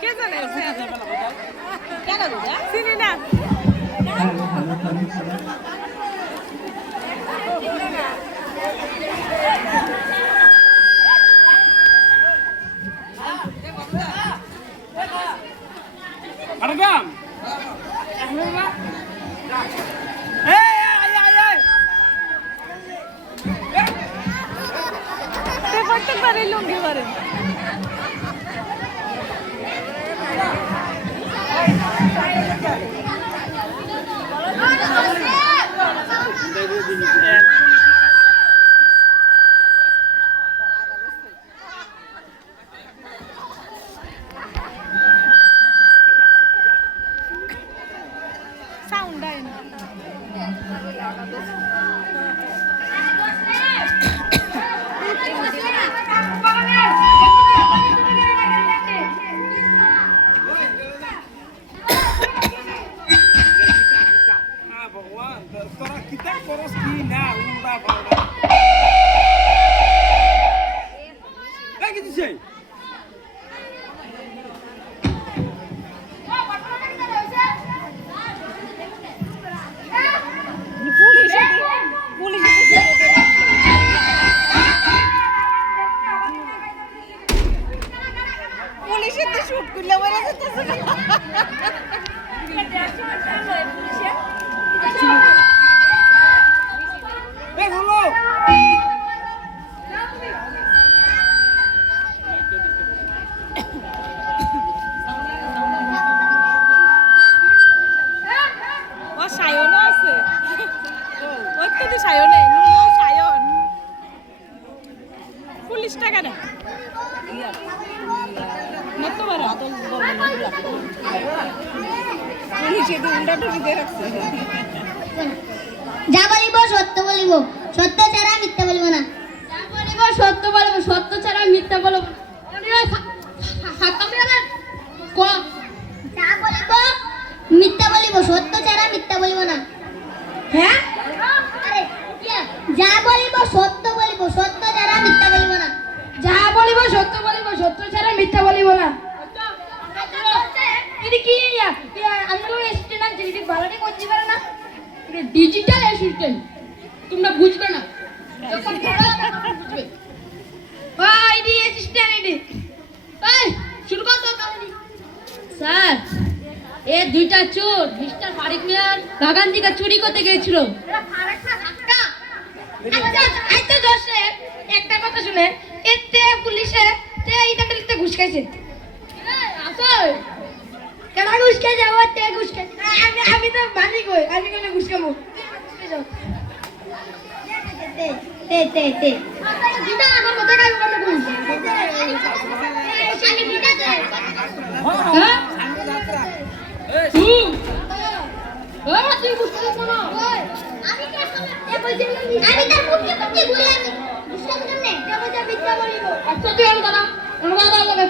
কে জানে কেন চিনি না প্রত্যেকবারই লুঙ্গি মারেন সাউন্ড আয় না kita poros kina udah pada kayak gitu sih police এতে শুট করলে মরে যেতেছে সায়নও আছে ওই তো সায়নে সায়ন পুলিশ টাকা না যা বলিব সত্য বলিব সত্য ছাড়া মিথ্যা বলিব না যা বলিব সত্য বলিব সত্য ছাড়া মিথ্যা বলিব না যা বলিব মিথ্যা বলিব সত্য ছাড়া মিথ্যা বলিব না হ্যাঁ আরে যা বলিব সত্য বলিব সত্য ছাড়া মিথ্যা বলিব না যা বলিব সত্য বলিব সত্য ছাড়া মিথ্যা বলিব না এটা কি আমরা স্টুডেন্ট আছে এটা বালাটি করতে পারে না এটা ডিজিটাল অ্যাসিস্ট্যান্ট তোমরা বুঝবে না যখন বুঝবে ওই ডি অ্যাসিস্ট্যান্ট এডি এই শুরু কর তো কাহিনী স্যার এ দুইটা চোর মিস্টার ফারিক মিয়ার বাগান থেকে চুরি করতে গিয়েছিল এরা ফারিক না ধাক্কা আচ্ছা আইতো দোষে একটা কথা শুনে এতে পুলিশে তে ইটাকে লিখতে ঘুষ খাইছে আসল কেডা ঘুষ খাই যাবো তে ঘুষ খাই আমি তো মানি কই আমি কেন ঘুষ খাবো তে দিদা আমার কথা কাই বলে কোন আমি দিদা দে হ্যাঁ তুই ঘুষ খাস না আমি কি এ বলছি আমি তার মুখে মুখে বলে আমি ঘুষ খাবো কেন তে বলতে বিদ্যা বলিব আচ্ছা তুই আমার কথা বলে